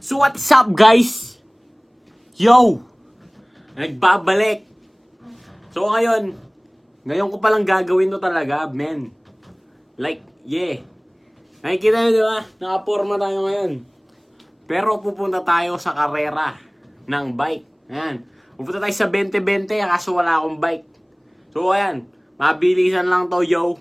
So what's up guys? Yo! Nagbabalik! So ngayon ko palang gagawin to talaga, men. Like, yeah. Nakikita nyo diba? Nakaporma tayo ngayon. Pero pupunta tayo sa karera ng bike. Ayan. Pupunta tayo sa 20-20 kaso wala akong bike. So ayan, mabilisan lang to, yo.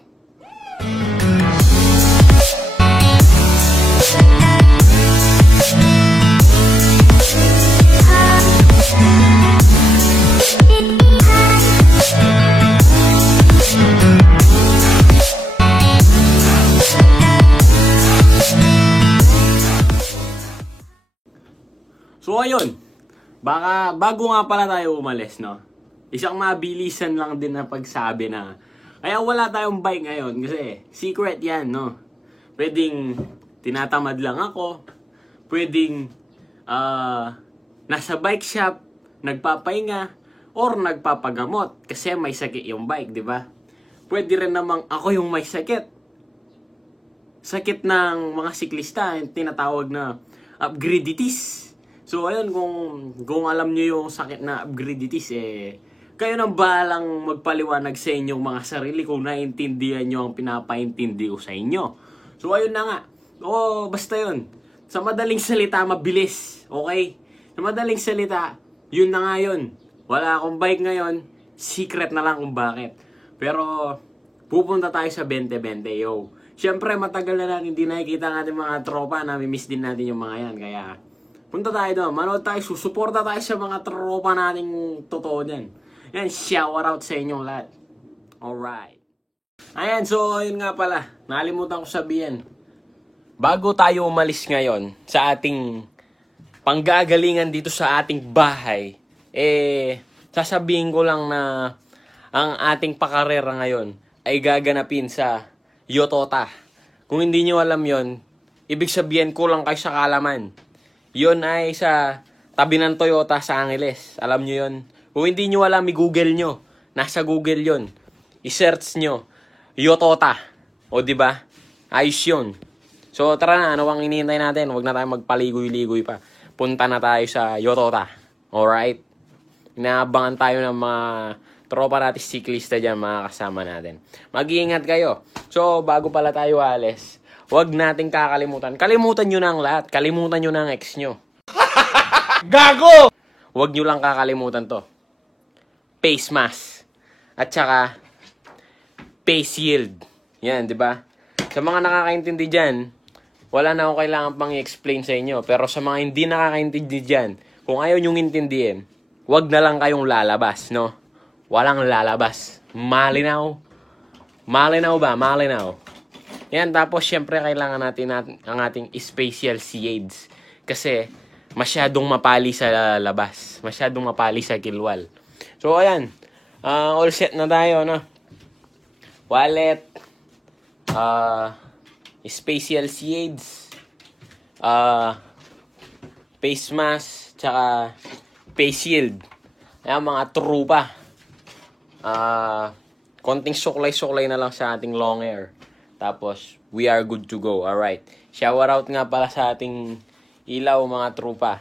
So ayun, bago nga pala tayo umalis, no? Isang mabilisan lang din na pagsabi na kaya wala tayong bike ngayon kasi secret yan, no? Pwedeng tinatamad lang ako, pwedeng nasa bike shop, nagpapahinga, or nagpapagamot kasi may sakit yung bike, di ba? Pwede rin namang ako yung may sakit. Sakit ng mga siklista, yung tinatawag na upgraditis. So ayun, kung alam nyo yung sakit na upgraditis, kayo nang bahalang magpaliwanag sa inyong mga sarili kung naiintindihan nyo ang pinapaintindi ko sa inyo. So ayun na nga. Basta yun. Sa madaling salita, mabilis. Okay? Sa madaling salita, yun na nga yun. Wala akong bike ngayon. Secret na lang kung bakit. Pero, pupunta tayo sa 20-20, yo. Siyempre, matagal na natin hindi nakikita ng ating mga tropa. Nami-miss din natin yung mga yan. Kaya, punta tayo doon. Manood tayo. Susuporta tayo sa mga tropa nating totoo dyan. Yan, shout out sa inyong lahat. Alright. Ayan, so, yun nga pala. Nakalimutan ko sabihin. Bago tayo umalis ngayon sa ating panggagalingan dito sa ating bahay, sasabihin ko lang na ang ating pakarera ngayon ay gaganapin sa Yotota. Kung hindi nyo alam yon, ibig sabihin ko lang kayo sa Kalaman. Yon ay sa tabi ng Toyota sa Angeles. Alam nyo yon? Kung hindi nyo alam, i-google nyo. Nasa Google yon. I-search nyo. Yotota. O diba? Ayos yun. So tara na, ano ang hinihintay natin? Huwag na tayo magpaligoy-ligoy pa. Punta na tayo sa Yotota. Alright? Inaabangan tayo ng mga tropa natin siklista dyan, mga kasama natin. Mag-iingat kayo. So, bago pala tayo alis, huwag nating kakalimutan. Kalimutan nyo na ang lahat. Kalimutan nyo na ang ex nyo. Gago! Huwag nyo lang kakalimutan to. Face mask. At saka, face shield. Yan, di ba? Sa mga nakakaintindi dyan, wala na akong kailangan pang i-explain sa inyo. Pero sa mga hindi nakakaintindi dyan, kung ayaw nyong intindihin, huwag na lang kayong lalabas, no? Walang lalabas. Malinaw. Malinaw ba? Malinaw. Yan, tapos syempre kailangan natin ang ating special shades. Kasi masyadong mapali sa labas. Masyadong mapali sa kilwal. So, ayan. All set na tayo, no? Wallet. Special shades. Face mask. Tsaka face shield. Ayan, mga trupa. Konting suklay-suklay na lang sa ating long hair. Tapos, we are good to go. Alright. Shower out nga pala sa ating ilaw, mga trupa.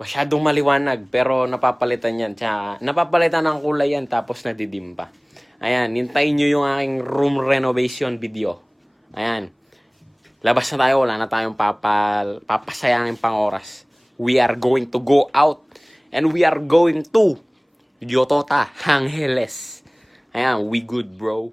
Masyadong maliwanag, pero napapalitan yan. Tsaka, napapalitan ng kulay yan, tapos nadidim pa. Ayan, hintayin nyo yung aking room renovation video. Ayan. Labas na tayo, wala na tayong papasayangin pang oras. We are going to go out. And we are going to Yotota, Angeles. Ayan, we good, bro.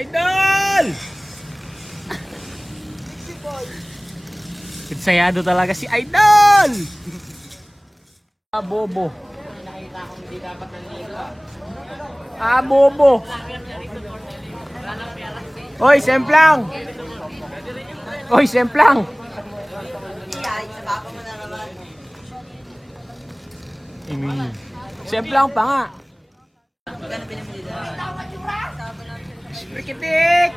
Idol! Insayado talaga si Idol! Bobo. Nakita kong hindi dapat nandito. Bobo. Hoy, semplang! Hoy, semplang! Semplang pa nga. Sprikitik!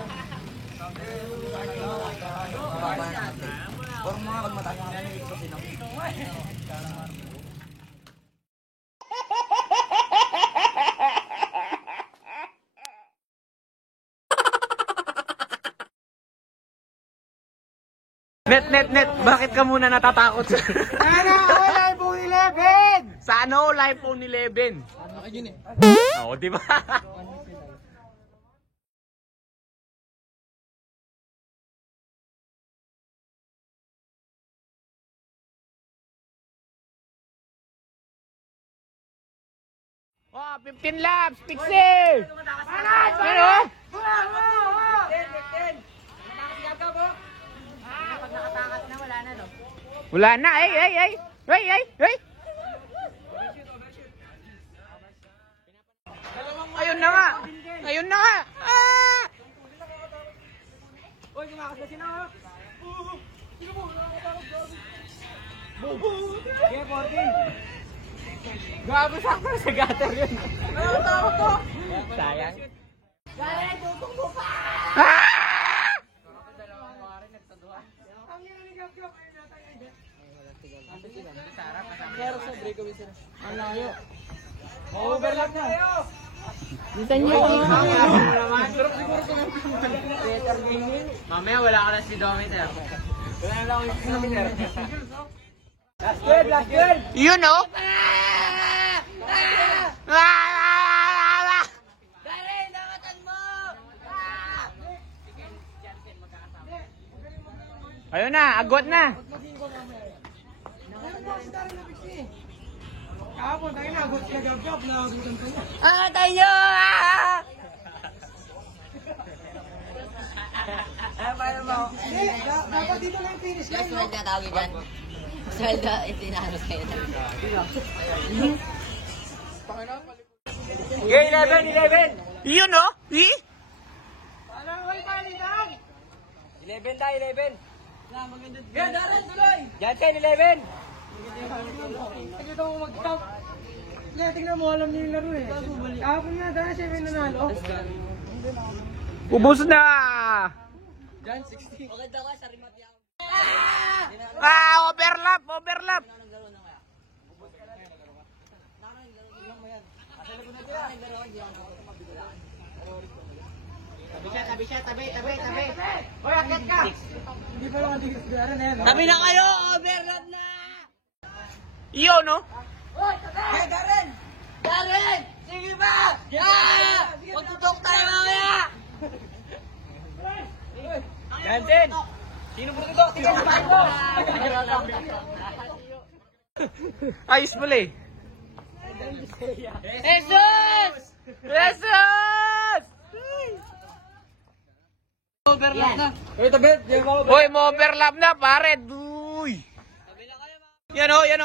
Net, bakit ka muna natatakot? Sana ako live phone 11! Sa ano? Live phone 11? Ano ka yun eh? Oo, di ba? Oh, 15 laps, Pixie! Ano? Wala na, ay! Ayun na nga! Uy, kumakas na sino? Sige, 14. Gago sakto sa gutter yun. Ano tao to? Sayang. Dali, tutong mo pa! Ang ina ni Gagyo, kayo natin ay pero sa breakaway sila. Ang layo. Overlap na. Minsan nyo. Drop siguro sa Mamaya wala ka na speedometer. wala na ako yung speedometer. Last word! You know? Darren, nakatan mo! Ayun na, agwat na. Kahapon, tayo na, agos na gab-gab, nakagutan ko na. Tayo! Hindi, dapat dito lang yung finish line. Sweld na tawag dyan. Sweld na itinahanos kayo. Okay, 11. You know? Ano kayo palitan? 11 tayo, 11. Yan, Darren, tuloy! Jansen, 11. Tignan mo mag-stop. Hindi, tignan mo, alam niyo yung laro eh. Kahapon nga, dahil siya may nanalo. Ubus na! Jan, 16. Maganda ka sa remote yan. Overlap! Tabi. Hoy, akit ka! Hindi pa lang ang tigil si Darren eh. Tabi na kayo! Overload na! Iyo, no? Hey, Darren! Darren! Sige ba? Magtutok tayo mamaya! Jansen! Sino po ito? Ayos pala eh. Jesus! Overlap na. Hoy, tabi! Hoy, mo-overlap na, pare. Uy! Yan o. Tabi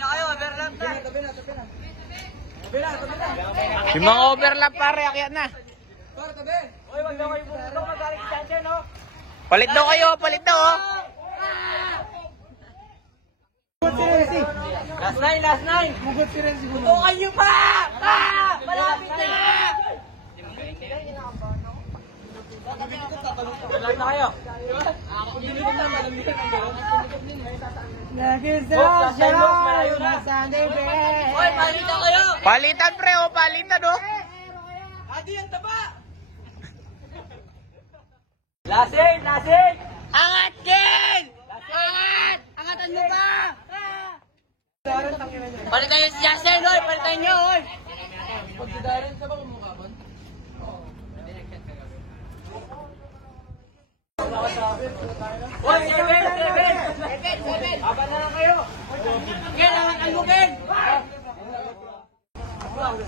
na kayo, overload na! Tabi na. Yung mga overlap, pare, akyat na. Tabi! Hoy, wag na kayo pumuntok. Magaling si Jansen, no? Palit daw kayo, oh. Mugot si Renzi. Last nine! Mugot si Renzi. Tutukan nyo pa! Malapit na! Palit na kayo. Lagi sa siya, Sunday bed. Hoy, palit na kayo! Palitan, pre, palitan, oh. Adi, ang taba! Lasing! Angat, Ken! Angat! Angatan mo pa! Darren, tangina niya. Palitan nyo si Justin, hoy! Palitan nyo, hoy! Pag si Darren, sa ba kumukabon? Hoy, 7! Aba na lang kayo! Ken, angatan mo, Ken!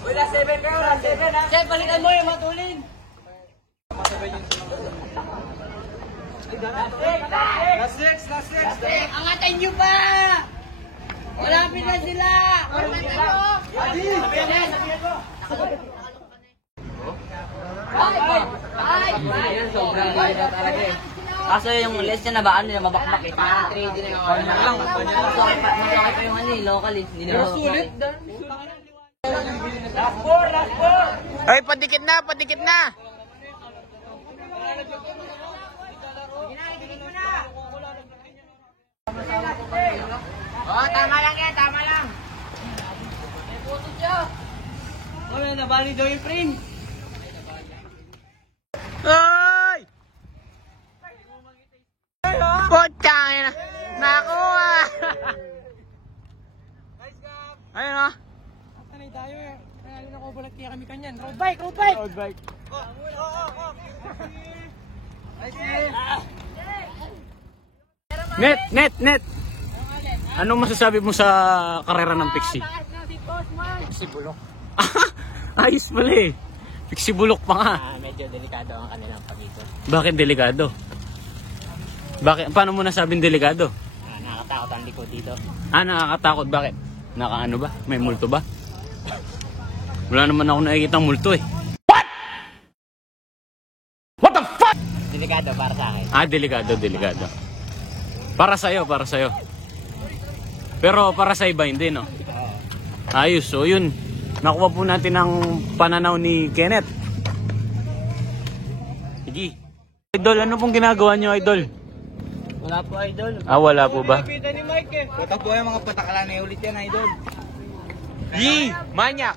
Uy, last 7 kayo, last 7! Chef, balikan mo yung matulin. Last six. Angatan nyo pa! Malapit na sila! Kaso yung less niya na ba, ano yung mabakbak eh. Parang 3D na yung lang. Masakay pa yung ano eh, local eh. Hindi na sulit. Ay, padikit na! Oh, tama lang yan, tama lang. Wala, nabali daw yung frame. Ay! Putang ina! Nakuha! Ayun o. Sanay tayo eh. Kaya nakubulat kaya kami kanyan. Road bike! Net! Anong masasabi mo sa karera ng Pixie? Si Bulok. Ayos pala eh. Pixie Bulok pa nga. Medyo delikado ang kanilang pagito. Bakit delikado? Paano mo nasabing delikado? Nakakatakot ang likod dito. Nakakatakot. Bakit? Nakaano ba? May multo ba? Wala naman ako nakikita multo eh. What the fuck? Delikado para sa akin. Delikado. Para sa'yo. Pero para sa iba hindi, no? Ayos. So yun. Nakuha po natin ang pananaw ni Kenneth. Sige. Idol, ano pong ginagawa nyo, Idol? Wala po, idol. Wala po ba? Pita ni Mike eh. Ito po yung mga patakalan na ulit yan, idol. Manyak!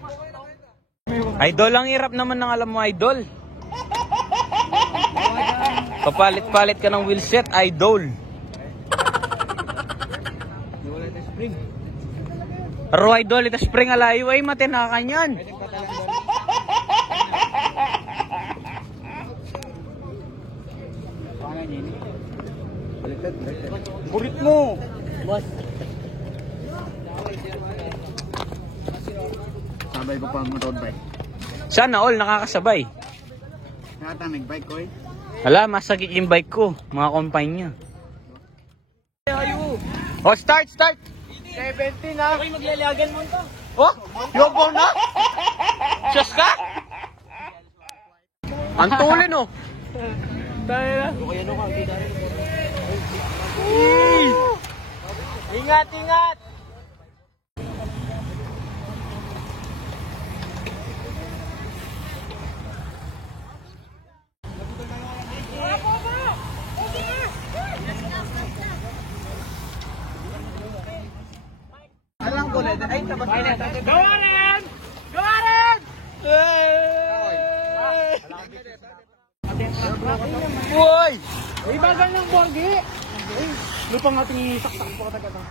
Idol, ang hirap naman ng alam mo, Idol. Papalit-palit ka ng wheelset, Idol. Pero Idol, ito spring alayo ay matinakan yan. Burit mo! Boss. Sabay ko pa ang road bike. Sana all nakakasabay. Nakata nagbike ko eh. Hala, masakit yung bike ko, mga compine niya. Oh, start! 17 na. Ako'y maglalagan mo ito. Oh, yobo na? Siyas ka? Antulin oh. Dahil na. Ingat! Alam ko na, ay tabas na. Gawarin! Uy! Uy, bagal ng borgi! Uy, lupang ating saksak po katagal.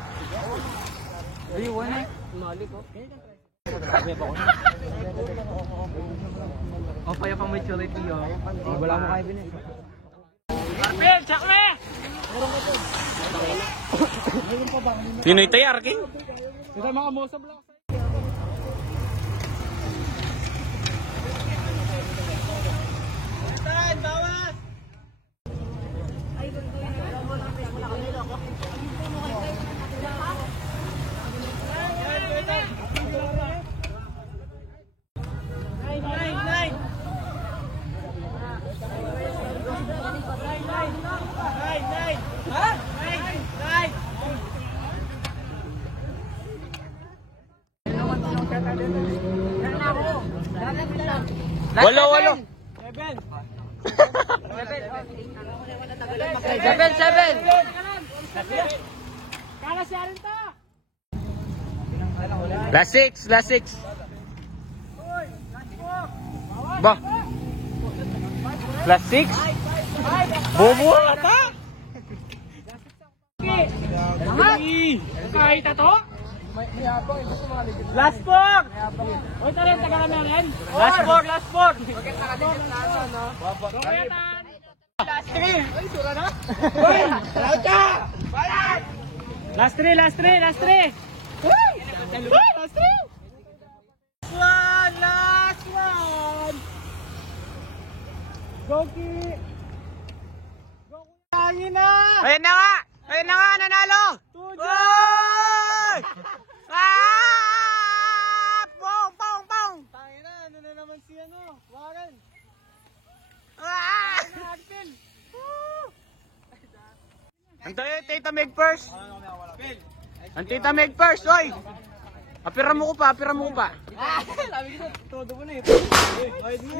Uy, wala. Mali ko. O, paya pang maturity yun. Wala mo kayo binis. Arpil, chakme! Pinoy tayar, King. Ito mga mosa block. Bawas! Walo. 7. Kala siya rin ta! Last six. Ba? Last six? Bobo ka ta? Kahit ito? Last four! Uy, ito rin, taga namin rin. Last four! Last three! Uy, sura na! Uy! Last ka! Last three! Uy! Last three! Last one! Goki! Goki na! Ayun na nga! Ayun na nga! Nanalo! Oy! Ah! Pong! Pong! Pong! Tangina, ano na naman si ano? Warren! Ah! Natin! Ang Tita Meg first! Ang Tita Meg first! Oy! Apira mo ko pa! Apira mo ko pa! Sabi ko, todo mo na eh.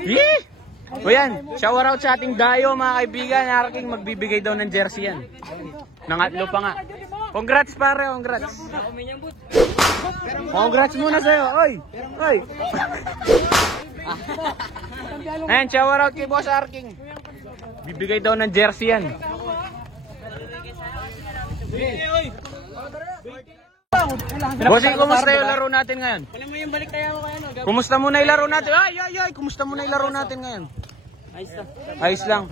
Yee! O yan, shower out sa ating dayo mga kaibigan. Araking magbibigay daw ng jersey yan. Nangatlo pa nga. Congrats pare, congrats. Congrats muna sa'yo. Oy! Oy! Ayan, shower out kay Boss Arking. Bibigay daw ng jersey yan. Bossing, kumusta yung laro natin ngayon? Alam mo yung balik tayo ko ano? Kumusta muna yung laro natin? Ay! Kumusta muna yung laro natin ngayon? Ayos na. Ayos lang.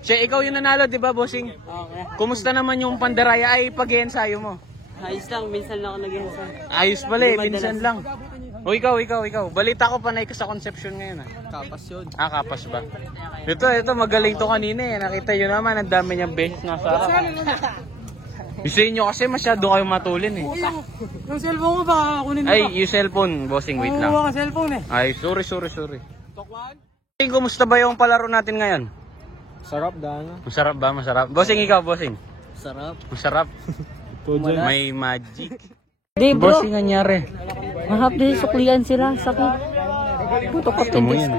Siya, ikaw yung nanalo, di ba, bossing? Okay. Kumusta naman yung pandaraya ay pag-ensayo mo? Ayos lang, minsan lang ako nag-ihensa. Ayos pala eh, minsan lang. O ikaw. Balita ko panay ka sa Concepcion ngayon ah. Kapas yun. Ah, kapas ba? Ito, magaling to kanina eh. Nakita nyo naman, ang dami niyang beses nasa harap. Yung sa inyo kasi masyado kayo matulin eh. Yung cellphone ko baka kunin mo. Ay, yung cellphone, bossing, wait lang. Oo, ka cellphone eh. Ay, sorry. Kumusta ba yung palaro natin ngayon? Sarap dana. Masarap ba? Masarap. Bossing, ikaw, bossing. Sarap. Masarap. May magic. Di bro, Bossing, nangyari. mahap din suklian sila. Sakit. Puto ko Ito mo yan.